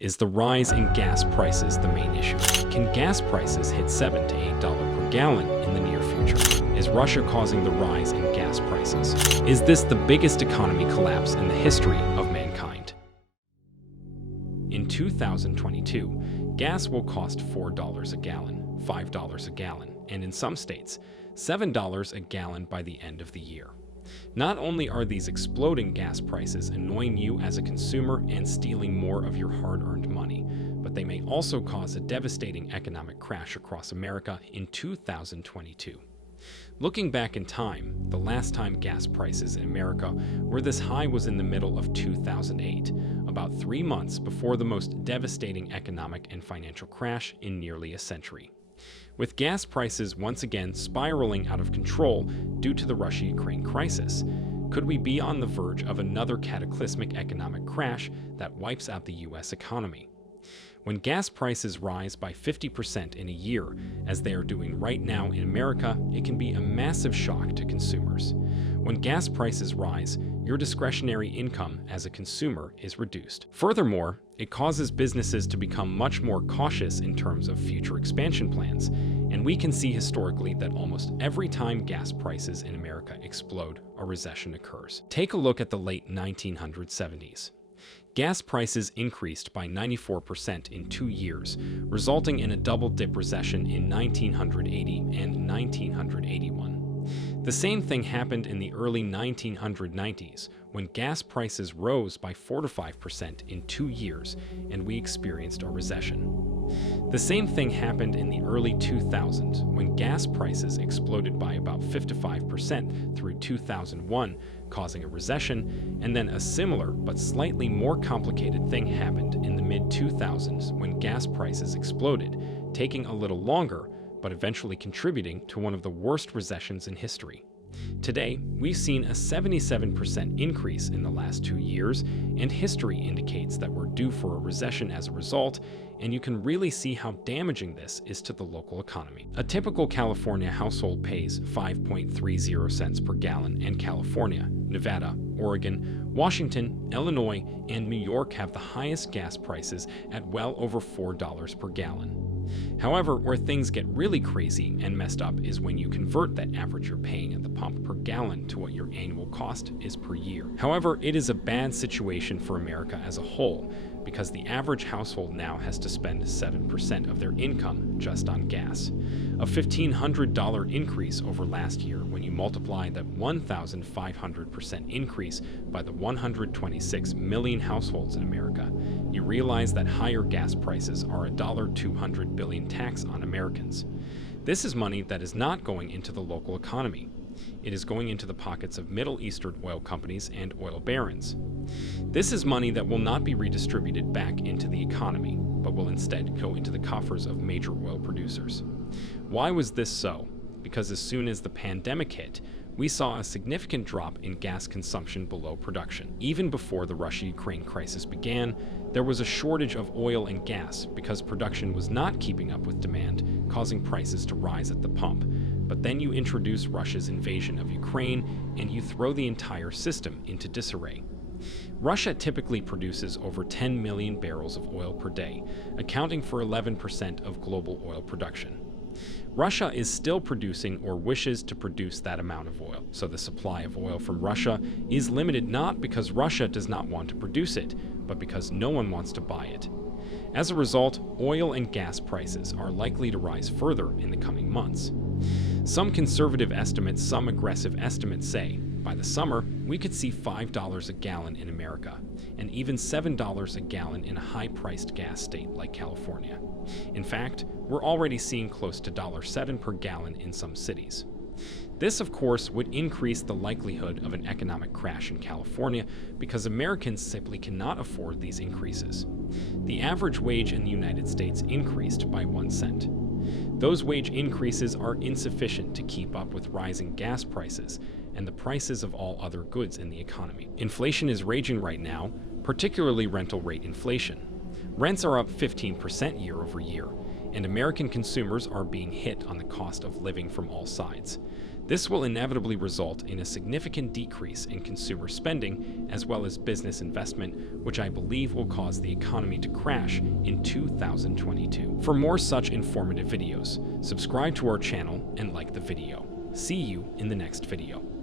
Is the rise in gas prices the main issue? Can gas prices hit $7 to $8 per gallon in the near future? Is Russia causing the rise in gas prices? Is this the biggest economy collapse in the history of mankind? In 2022, gas will cost $4 a gallon, $5 a gallon, and in some states, $7 a gallon by the end of the year. Not only are these exploding gas prices annoying you as a consumer and stealing more of your hard-earned money, but they may also cause a devastating economic crash across America in 2022. Looking back in time, the last time gas prices in America were this high was in the middle of 2008, about 3 months before the most devastating economic and financial crash in nearly a century. With gas prices once again spiraling out of control due to the Russia-Ukraine crisis, could we be on the verge of another cataclysmic economic crash that wipes out the U.S. economy? When gas prices rise by 50% in a year, as they are doing right now in America, it can be a massive shock to consumers. When gas prices rise, your discretionary income as a consumer is reduced. Furthermore, it causes businesses to become much more cautious in terms of future expansion plans, and we can see historically that almost every time gas prices in America explode, a recession occurs. Take a look at the late 1970s. Gas prices increased by 94% in 2 years, resulting in a double-dip recession in 1980 and 1981. The same thing happened in the early 1990s, when gas prices rose by 4 to 5% in 2 years, and we experienced a recession. The same thing happened in the early 2000s, when gas prices exploded by about 55% through 2001, causing a recession, and then a similar but slightly more complicated thing happened in the mid-2000s when gas prices exploded, taking a little longer, but eventually contributing to one of the worst recessions in history. Today, we've seen a 77% increase in the last 2 years, and history indicates that we're due for a recession as a result, and you can really see how damaging this is to the local economy. A typical California household pays 5.30 cents per gallon, and California, Nevada, Oregon, Washington, Illinois, and New York have the highest gas prices at well over $4 per gallon. However, where things get really crazy and messed up is when you convert that average you're paying at the pump per gallon to what your annual cost is per year. However, it is a bad situation for America as a whole, because the average household now has to spend 7% of their income just on gas. A $1,500 increase over last year when you multiply that 1,500% increase by the 126 million households in America, you realize that higher gas prices are a $200 billion tax on Americans. This is money that is not going into the local economy. It is going into the pockets of Middle Eastern oil companies and oil barons. This is money that will not be redistributed back into the economy, but will instead go into the coffers of major oil producers. Why was this so? Because as soon as the pandemic hit, we saw a significant drop in gas consumption below production. Even before the Russia-Ukraine crisis began, there was a shortage of oil and gas because production was not keeping up with demand, causing prices to rise at the pump. But then you introduce Russia's invasion of Ukraine, and you throw the entire system into disarray. Russia typically produces over 10 million barrels of oil per day, accounting for 11% of global oil production. Russia is still producing or wishes to produce that amount of oil, so the supply of oil from Russia is limited not because Russia does not want to produce it, but because no one wants to buy it. As a result, oil and gas prices are likely to rise further in the coming months. Some conservative estimates, some aggressive estimates say, by the summer, we could see $5 a gallon in America, and even $7 a gallon in a high-priced gas state like California. In fact, we're already seeing close to $7 per gallon in some cities. This, of course, would increase the likelihood of an economic crash in California because Americans simply cannot afford these increases. The average wage in the United States increased by 1 cent. Those wage increases are insufficient to keep up with rising gas prices and the prices of all other goods in the economy. Inflation is raging right now, particularly rental rate inflation. Rents are up 15% year over year, and American consumers are being hit on the cost of living from all sides. This will inevitably result in a significant decrease in consumer spending as well as business investment, which I believe will cause the economy to crash in 2022. For more such informative videos, subscribe to our channel and like the video. See you in the next video.